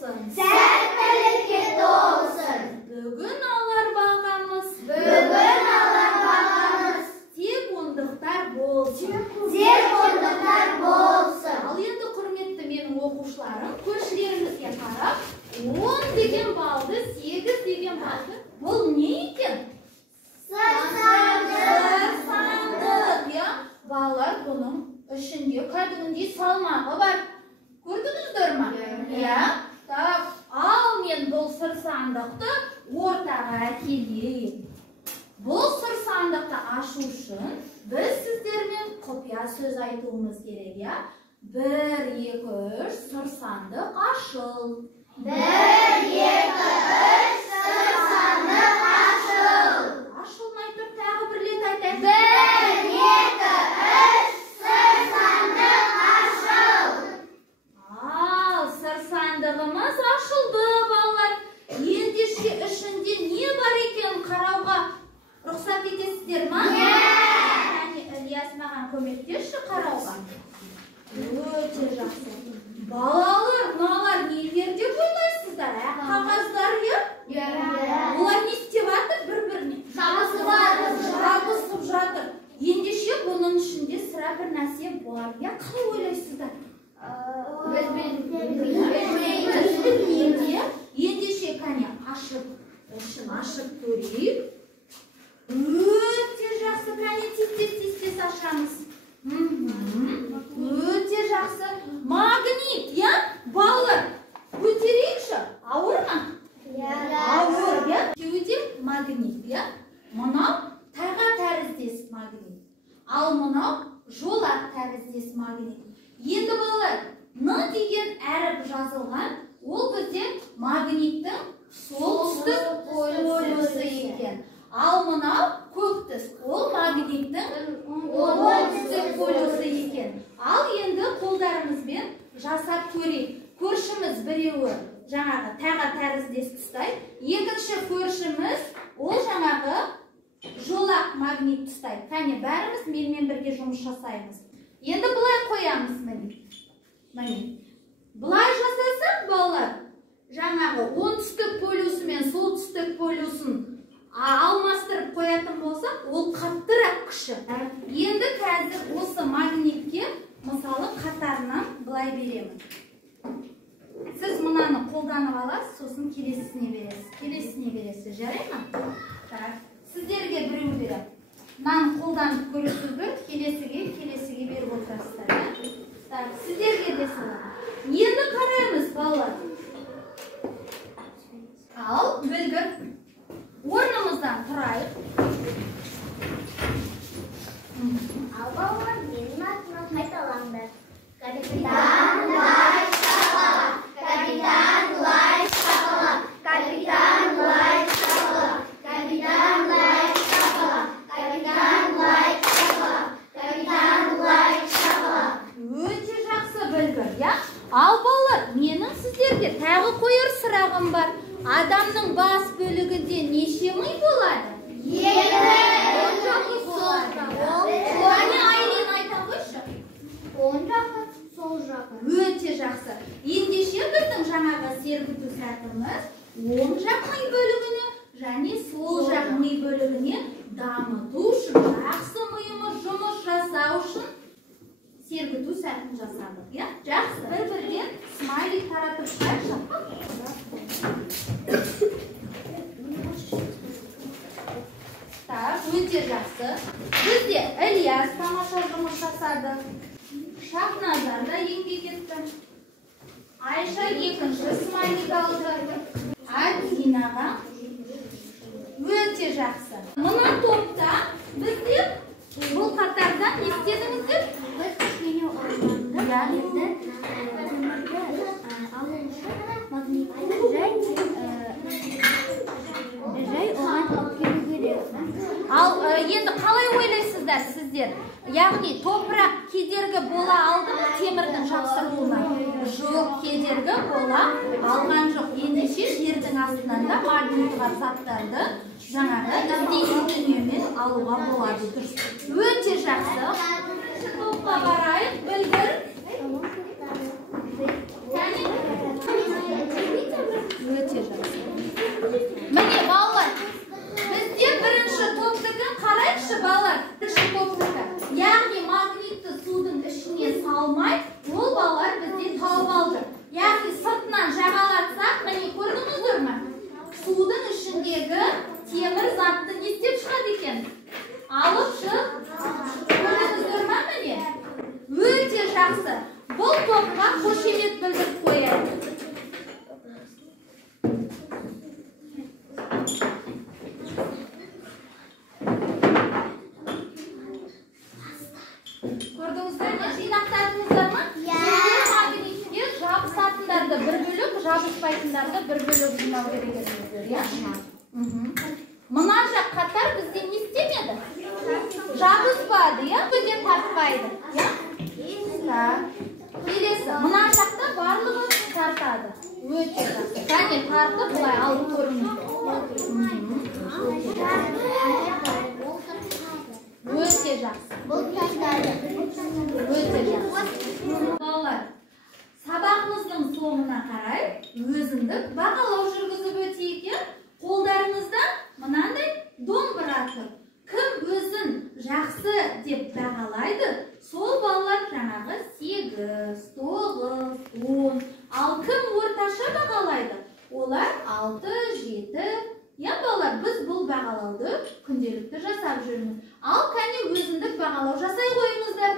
olsun. Sen bereketli olsun. Bugün alар бағамыз. Тек ондықтар болсын. Ал енді құрметті менің оқушыларым, көршілеріңізге қарап, 10 деген балды, 8 деген балды. Бұл не екен? Сырсандық, я? Балалар бұның ішінде кәдімгідей салмағы бар. Көрдіңіздер ме? Я? Так, ал мен бұл сырсандықты ортаға әкелейін. Бұл сырсандықты ашу үшін біз сіздермен құпия сөз айтуымыз керек, я? 1, 2, 3, сырсандық ашыл. 1, 2, 3, сырсандық ашыл. Ашылмай тұр, тағы бір рет айтайын. 1, 2, 3, сырсандық ашыл. Ал, сырсандығымыз ашылды, балалар. Ендеше ішінде не бар екен қарауға рұқсат етесіздер ме? Яғни Ілияс маған көмектесші қарауға. Өте жақсы. Балалар, мыналар нелер деп ойлайсыздар? Қағаздар еп? Олар не істеп жатыр бір-біріне? Жабысып жатыр. Ендеше бұның ішінде сірә бір нәрсе бар. Я қалай ойлайсыздар? Білмеймін. Ендеше кәне ішін ашып көрейік. Өте жақсы, кәне тез ашамыз. Өте жақсы. Магнит, я? Балалар, көтерейікші? Ауыр ма? Ауыр, я? Кеуде магнит, я? Мынау таға тәріздес магнит. Ал мынау жолақ тәріздес магнит. Енді балалар, Н деген әріп жазылған, ол бізде магниттің солтүстік полюсы екен. Ал мынау көк түс, ол магниттің оңтүстік полюсы екен. Ал енді қолдарымызбен жасап көрейік. Көршіміз біреуі жаңағы таға тәріздес тұстай, екінші көршіміз ол жаңағы жолақ магнит тұстай. Кәне бәріміз менімен бірге жұмыс жасаймыз. Енді бұлай қоямыз міне. Бұлай жасайсақ, балалар, жаңағы оңтүстік полюсы мен солтүстік полюсын алмастырып қоятын болсақ, ол қаттырақ күші. Енді қазір осы магнитке мысалы қатарынан былай беремін. Сіз мұнаны қолданып аласыз, сосын келесісіне бересіз. Жарай ма? Сіздерге біреу берем. Мынаны қолданып көресіздер, келесіге беріп отырасыздар. Сіздерге де салам. Енді қараймыз, балалар. Ал, білгір. Орнымыздан тұрайық. Ал балалар, менің атыма қайталаңдар. Капитан Лай Шапалақ, капитан Лай Шапалақ, капитан Лай Шапалақ, капитан Лай Шапалақ, капитан Лай Шапалақ, капитан Лай Шапалақ. Өте жақсы білгір, я? Ал балалар, менің сіздерге тағы қойыр сұрағым бар. Адамның бас бөлігінде неше ми болады? 2. Айлин айта қойшы. Оң жағы, сол жағы. Өте жақсы. Ендеше біздің жаңағы сергіту сәтіміз оң жақ ми бөлігіне және сол жақ ми бөлігіне дамыту үшін, жақсы миымыз жұмыс жасау үшін сергіту сәтін жасадық. Жақсы, бір-бірден смайлик таратып шығайықшы. Өте жақсы. Бізде Ілияс тамаша жұмыс жасады. Шахназар да еңбек етті. Айша екінші смайлик алды. Адинаға. Өте жақсы. Мына топта бізде бұл қатарда не істедіңіздер? Біз кішкене орнында енді жай оған алып келу керек. Ал енді қалай ойлайсыздар сіздер? Яғни топырақ кедергі бола алды ма темірдің жапсырылуына? Жоқ, кедергі бола алған жоқ. Ендеше жердің астынан да магнит бар заттарды жаңағы іздейтін дүниемен алуға болады. Өте жақсы. Топқа қарайық, білгір. бөліп жинау керек едіңіздер, иә? Мына жақ қатар бізде не істемеді? Жабыспады, иә? Өте тартпайды, иә? Келесі, мына жақта барлығы тартады. Өте жақсы. Және тартып былай алып көріңіздер. Өте жақсы. Өте жақсы. Балалар, сабағымыздың соңына қарай өзіндік бағалау жүргізіп өтейік, иә? Қолдарыңызда мынандай домбыра тұр. Кім өзін жақсы деп бағалайды, сол балалар жаңағы 8, 9, 10. Ал кім орташа бағалайды? Олар 6, 7. Я балалар, біз бұл бағалауды күнделікті жасап жүрміз. Ал кәне өзіндік бағалау жасай қойыңыздар.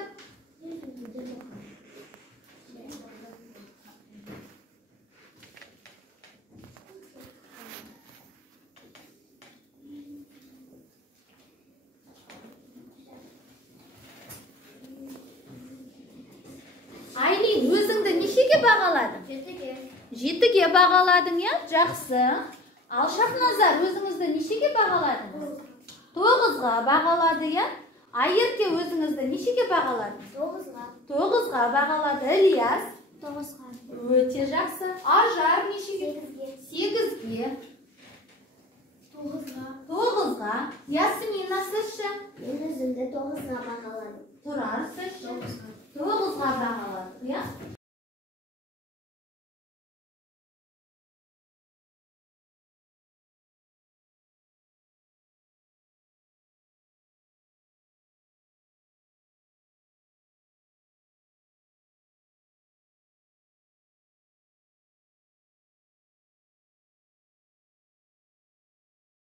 Айли, өзіңді нешеге бағаладың? 7-ге бағаладың, я? Жақсы. Ал Шахназар, өзіңізді нешеге бағаладың? 9-ға бағалады, я? Айерке, өзіңізді нешеге бағаладың? 9-ға бағалады. Ильяс? 9-ға. Өте жақсы. Ажар нешеге? 8-ге. 9-ға. Ясмина, сізші? Мен өзімді 9-ға бағаладым. Тұрар, сізші? 9-ға бағалады, я?